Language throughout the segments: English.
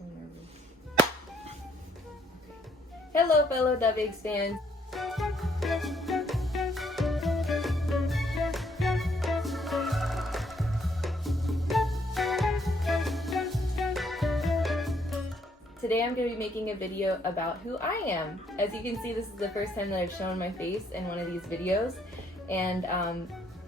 so nervous. Okay. Hello, fellow DovEggs fans. Today I'm going to be making a video about who I am. As you can see, this is the first time that I've shown my face in one of these videos, and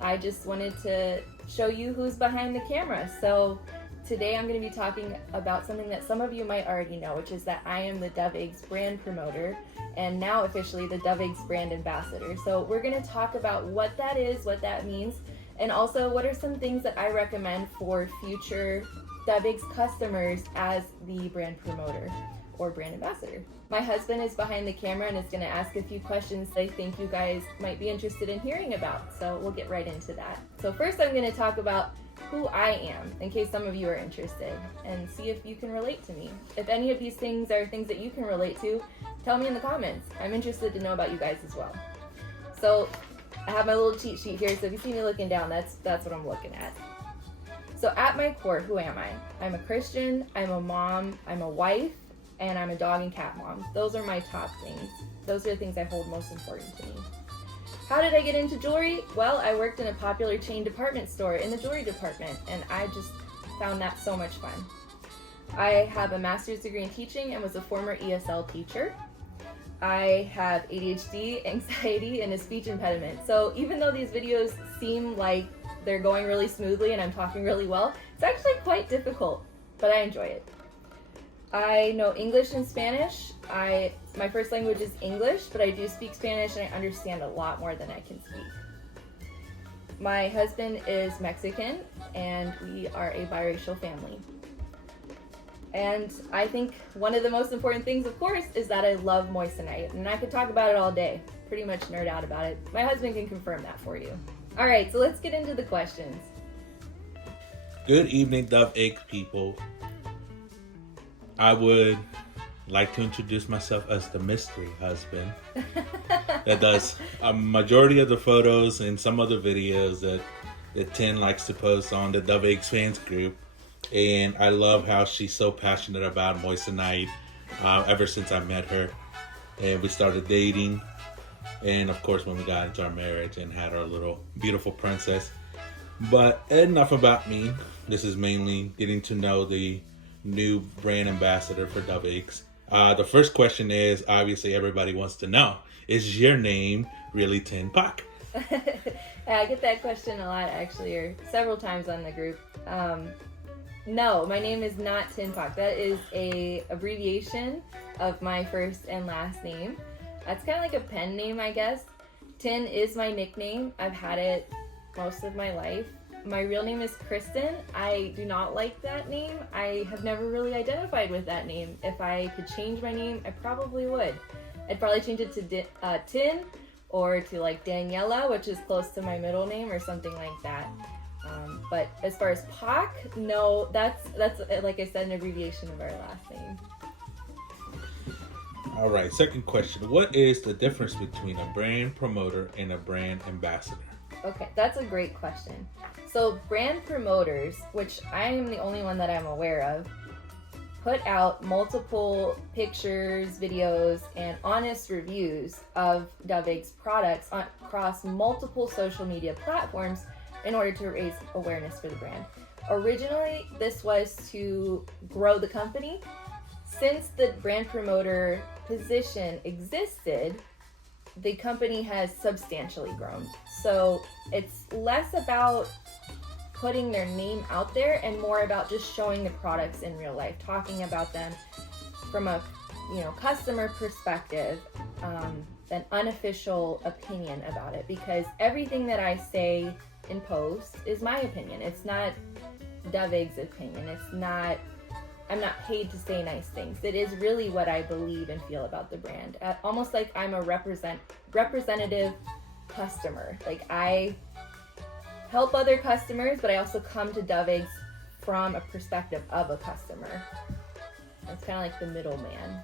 I just wanted to show you who's behind the camera. So today I'm going to be talking about something that some of you might already know, which is that I am the DovEggs brand promoter and now officially the DovEggs brand ambassador. So we're going to talk about what that is, what that means, and also what are some things that I recommend for future DovEggs customers as the brand promoter or brand ambassador. My husband is behind the camera and is going to ask a few questions that I think you guys might be interested in hearing about, so we'll get right into that. So first I'm going to talk about who I am, in case some of you are interested, and see if you can relate to me. If any of these things are things that you can relate to, tell me in the comments. I'm interested to know about you guys as well. So I have my little cheat sheet here, so if you see me looking down, that's what I'm looking at. So at my core, who am I? I'm a Christian, I'm a mom, I'm a wife, and I'm a dog and cat mom. Those are my top things. Those are the things I hold most important to me. How did I get into jewelry? Well, I worked in a popular chain department store in the jewelry department, and I just found that so much fun. I have a master's degree in teaching and was a former ESL teacher. I have ADHD, anxiety, and a speech impediment. So even though these videos seem like they're going really smoothly and I'm talking really well, it's actually quite difficult, but I enjoy it. I know English and Spanish. My first language is English, but I do speak Spanish and I understand a lot more than I can speak. My husband is Mexican and we are a biracial family. And I think one of the most important things, of course, is that I love moissanite, and I could talk about it all day, pretty much nerd out about it. My husband can confirm that for you. All right, so let's get into the questions. Good evening, DovEgg people. I would like to introduce myself as the mystery husband that does a majority of the photos and some other videos that Tin likes to post on the DovEggs fans group. And I love how she's so passionate about moissanite ever since I met her. And we started dating. And of course, when we got into our marriage and had our little beautiful princess. But enough about me. This is mainly getting to know the new brand ambassador for DovEggs. The first question is, obviously everybody wants to know, is your name really Tin Pak? I get that question a lot, actually, or several times on the group. No, my name is not Tin Pak. That is a abbreviation of my first and last name. That's kind of like a pen name, I guess. Tin is my nickname. I've had it most of my life. My real name is Kristen. I do not like that name. I have never really identified with that name. If I could change my name, I probably would. I'd probably change it to Tin or to like Daniela, which is close to my middle name, or something like that. But as far as Pak, no, that's like I said, an abbreviation of our last name. All right, second question. What is the difference between a brand promoter and a brand ambassador? Okay, that's a great question. So brand promoters, which I am the only one that I'm aware of, put out multiple pictures, videos, and honest reviews of DovEggs products across multiple social media platforms in order to raise awareness for the brand. Originally, this was to grow the company. Since the brand promoter position existed, the company has substantially grown. So it's less about putting their name out there and more about just showing the products in real life, talking about them from a customer perspective, an unofficial opinion about it, because everything that I say in post is my opinion. It's not DovEggs' opinion. I'm not paid to say nice things. It is really what I believe and feel about the brand. Almost like I'm a representative customer. Like I help other customers, but I also come to DovEggs from a perspective of a customer. It's kind of like the middleman.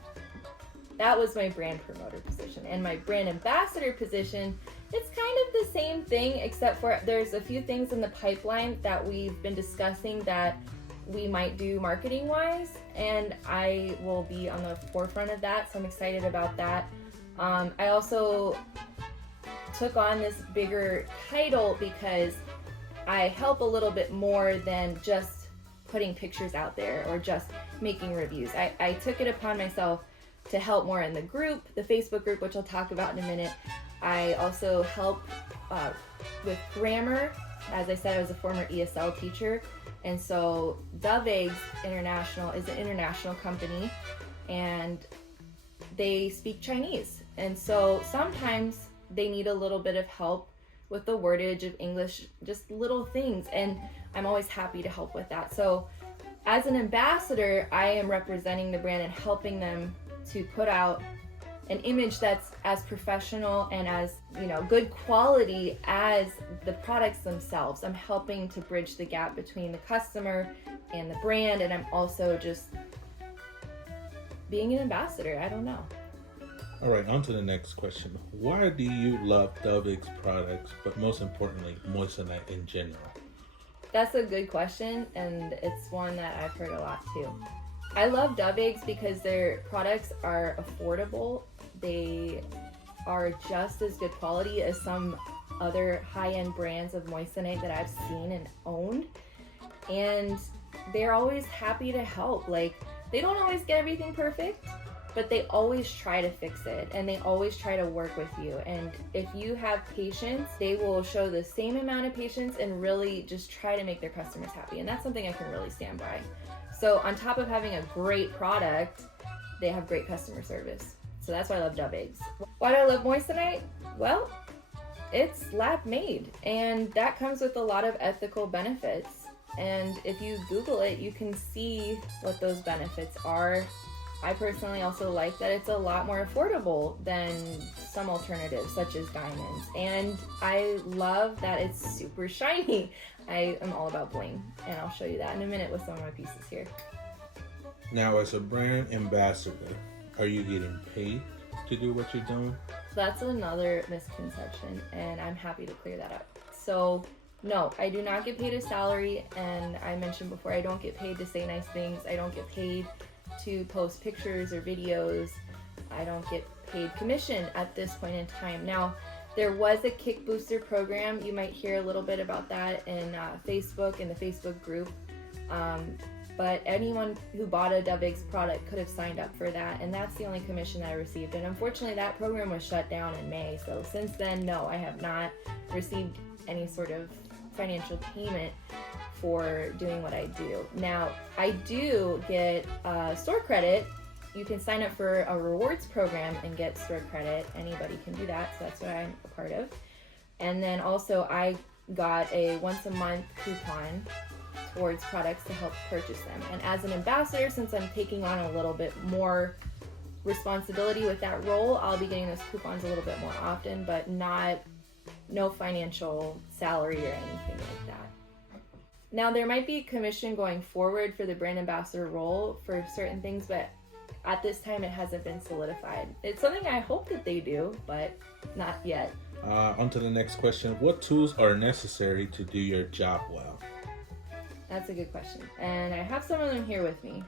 That was my brand promoter position. And my brand ambassador position, it's kind of the same thing, except for there's a few things in the pipeline that we've been discussing that we might do marketing wise, and I will be on the forefront of that, so I'm excited about that. I also took on this bigger title because I help a little bit more than just putting pictures out there or just making reviews. I took it upon myself to help more in the group, the Facebook group, which I'll talk about in a minute. I also help with grammar. As I said, I was a former ESL teacher, and so DovEggs International is an international company, and they speak Chinese, and so sometimes they need a little bit of help with the wordage of English, just little things, and I'm always happy to help with that. So as an ambassador, I am representing the brand and helping them to put out an image that's as professional and as, you know, good quality as the products themselves. I'm helping to bridge the gap between the customer and the brand, and I'm also just being an ambassador. I don't know. All right, on to the next question. Why do you love DovEggs products, but most importantly, moissanite in general? That's a good question, and it's one that I've heard a lot too. I love DovEggs because their products are affordable. They are just as good quality as some other high-end brands of moissanite that I've seen and owned. And they're always happy to help. Like, they don't always get everything perfect, but they always try to fix it, and they always try to work with you. And if you have patience, they will show the same amount of patience and really just try to make their customers happy. And that's something I can really stand by. So on top of having a great product, they have great customer service. So that's why I love DovEggs. Why do I love moissanite? Well, it's lab made, and that comes with a lot of ethical benefits. And if you Google it, you can see what those benefits are. I personally also like that it's a lot more affordable than some alternatives such as diamonds. And I love that it's super shiny. I am all about bling, and I'll show you that in a minute with some of my pieces here. Now, as a brand ambassador, are you getting paid to do what you're doing? That's another misconception, and I'm happy to clear that up. So, no, I do not get paid a salary, and I mentioned before, I don't get paid to say nice things. I don't get paid to post pictures or videos. I don't get paid commission at this point in time. Now, there was a Kick Booster program. You might hear a little bit about that in Facebook, in the Facebook group. But anyone who bought a DovEggs product could have signed up for that, and that's the only commission that I received. And unfortunately, that program was shut down in May. So since then, no, I have not received any sort of financial payment for doing what I do. Now, I do get store credit. You can sign up for a rewards program and get store credit. Anybody can do that, so that's what I'm a part of. And then also I got a once a month coupon towards products to help purchase them. And as an ambassador, since I'm taking on a little bit more responsibility with that role, I'll be getting those coupons a little bit more often, but no financial salary or anything like that. Now, there might be a commission going forward for the brand ambassador role for certain things, but at this time it hasn't been solidified. It's something I hope that they do, but not yet. On to the next question. What tools are necessary to do your job well? That's a good question, and I have some of them here with me.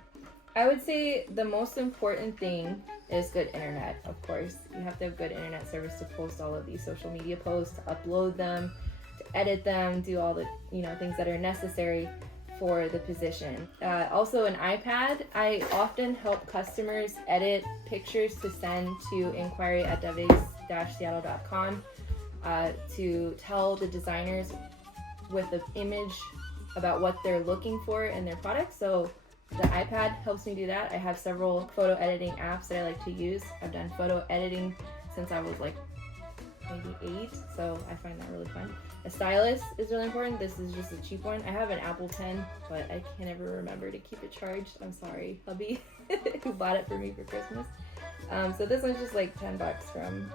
I would say the most important thing is good internet, of course. You have to have good internet service to post all of these social media posts, to upload them, to edit them, do all the things that are necessary for the position. Also an iPad. I often help customers edit pictures to send to inquiry@doveggs-seattle.com to tell the designers with the image about what they're looking for in their product. So the iPad helps me do that. I have several photo editing apps that I like to use. I've done photo editing since I was like maybe 8, so I find that really fun. A stylus is really important. This is just a cheap one. I have an Apple Pen, but I can't ever remember to keep it charged. I'm sorry, hubby, who bought it for me for Christmas. So this one's just like $10 from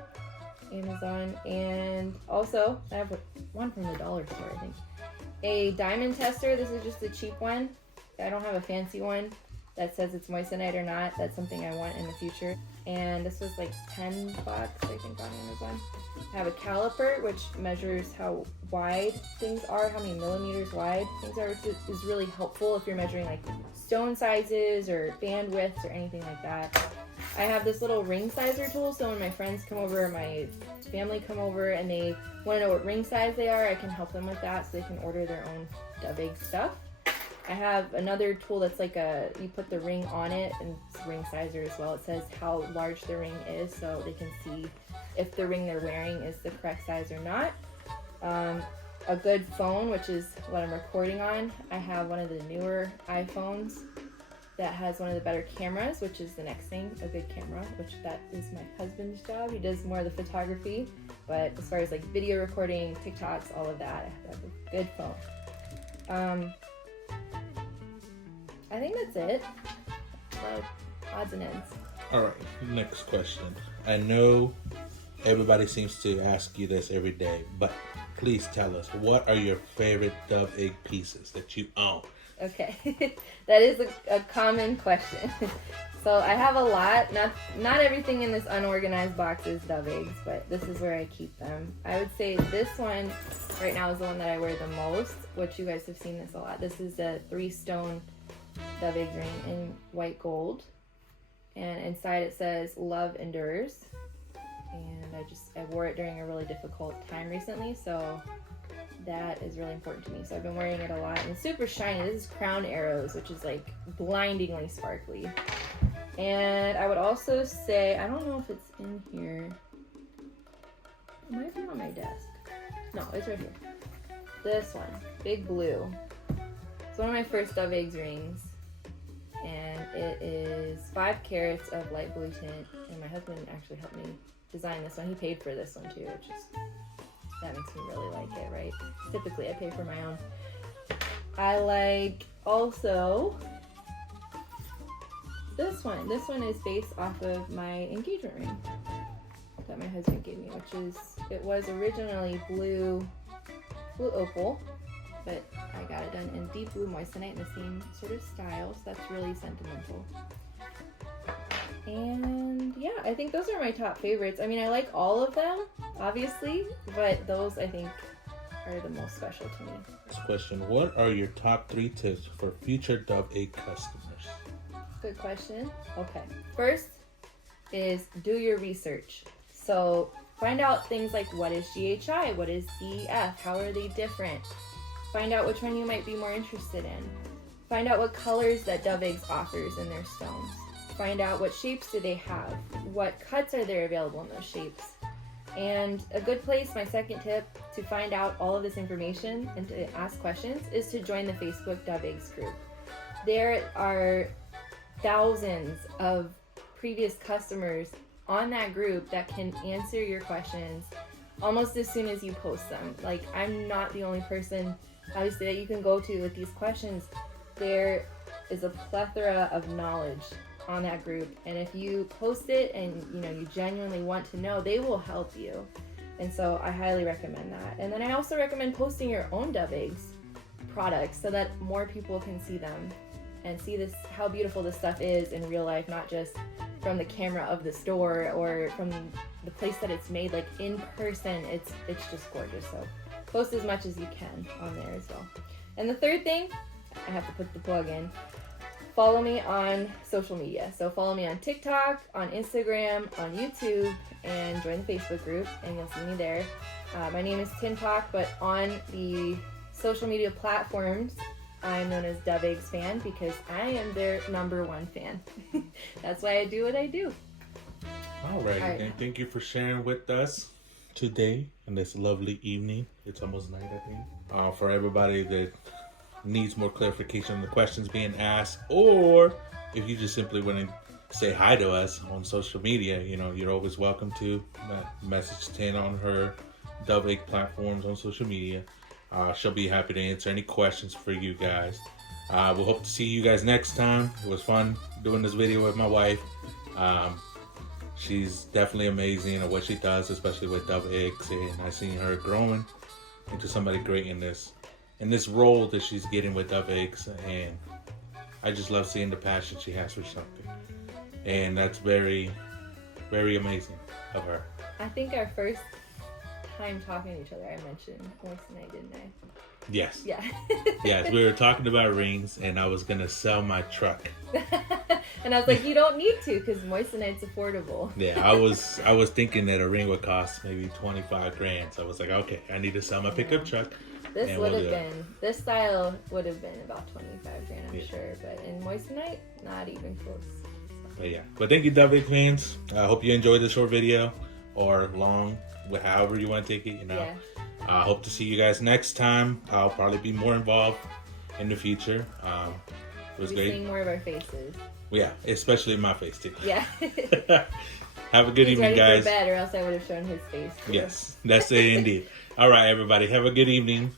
Amazon. And also, I have one from the dollar store, I think. A diamond tester. This is just a cheap one. I don't have a fancy one. that says it's moissanite or not. That's something I want in the future. And this was like $10, I think, on Amazon. I have a caliper, which measures how wide things are, how many millimeters wide things are, which is really helpful if you're measuring like stone sizes or band widths or anything like that. I have this little ring sizer tool, so when my friends come over, my family come over, and they want to know what ring size they are, I can help them with that so they can order their own DovEgg stuff. I have another tool that's like you put the ring on it, and it's ring sizer as well. It says how large the ring is so they can see if the ring they're wearing is the correct size or not. A good phone, which is what I'm recording on. I have one of the newer iPhones that has one of the better cameras, which is the next thing, a good camera, which that is my husband's job. He does more of the photography, but as far as like video recording, TikToks, all of that, I have a good phone. I think that's it. Like odds and ends. All right, next question. I know everybody seems to ask you this every day, but please tell us, what are your favorite DovEgg pieces that you own? Okay, that is a common question. So I have a lot. Not everything in this unorganized box is DovEggs, but this is where I keep them. I would say this one right now is the one that I wear the most, which you guys have seen this a lot. This is a 3-stone DovEgg ring in white gold, and inside it says "Love Endures." And I wore it during a really difficult time recently, so that is really important to me. So I've been wearing it a lot, and it's super shiny. This is Crown Arrows, which is like blindingly sparkly. And I would also say, I don't know if it's in here. It might be on my desk. No, it's right here. This one, Big Blue. It's one of my first DovEggs rings, and it is 5 carats of light blue tint, and my husband actually helped me design this one. He paid for this one too, which is, that makes me really like it, right? Typically I pay for my own. I like also this one. This one is based off of my engagement ring that my husband gave me, it was originally blue opal, but I got it done in deep blue moissanite in the same sort of style, so that's really sentimental. And yeah, I think those are my top favorites. I mean, I like all of them, obviously, but those I think are the most special to me. Next question. What are your top 3 tips for future DovEgg customers? Good question. Okay. First is do your research. So find out things like what is GHI, what is DEF, how are they different? Find out which one you might be more interested in. Find out what colors that DovEggs offers in their stones. Find out what shapes do they have, what cuts are there available in those shapes. And a good place, my second tip, to find out all of this information and to ask questions is to join the Facebook DovEggs group. There are thousands of previous customers on that group that can answer your questions almost as soon as you post them. Like, I'm not the only person, obviously, that you can go to with these questions. There is a plethora of knowledge on that group, and if you post it and you genuinely want to know, they will help you. And so I highly recommend that. And then I also recommend posting your own DovEggs products so that more people can see them and see this, how beautiful this stuff is in real life, not just from the camera of the store or from the place that it's made. Like in person, it's just gorgeous. So post as much as you can on there as well. And the third thing, I have to put the plug in, follow me on social media. So follow me on TikTok, on Instagram, on YouTube, and join the Facebook group, and you'll see me there. My name is Tin Talk, but on the social media platforms, I'm known as DovEggs Fan because I am their #1 fan. That's why I do what I do. All right. And thank you for sharing with us today in this lovely evening. It's almost night, I think. For everybody that needs more clarification on the questions being asked, or if you just simply want to say hi to us on social media, you're always welcome to message Tin on her DovEgg platforms on social media. She'll be happy to answer any questions for you guys. We'll hope to see you guys next time. It was fun doing this video with my wife. She's definitely amazing at what she does, especially with DovEggs, and I've seen her growing into somebody great in this role that she's getting with DovEggs, and I just love seeing the passion she has for something. And that's very, very amazing of her. I think our first time talking to each other, I mentioned moissanite, didn't I? Yes. Yeah. Yes, we were talking about rings, and I was going to sell my truck. And I was like, you don't need to, because moissanite's affordable. Yeah, I was thinking that a ring would cost maybe 25 grand. So I was like, okay, I need to sell my pickup truck. This would have been, this style would have been about 25 grand, I'm sure. But in moissanite, not even close. But yeah, but thank you, DovEgg fans. I hope you enjoyed this short video, or long, however you want to take it, you know. Yeah. I hope to see you guys next time. I'll probably be more involved in the future. It was great. Seeing more of our faces. Yeah, especially my face too. Yeah. Have a good He's evening, ready guys. For bed, or else I would have shown his face too. Yes, that's it indeed. All right, everybody. Have a good evening.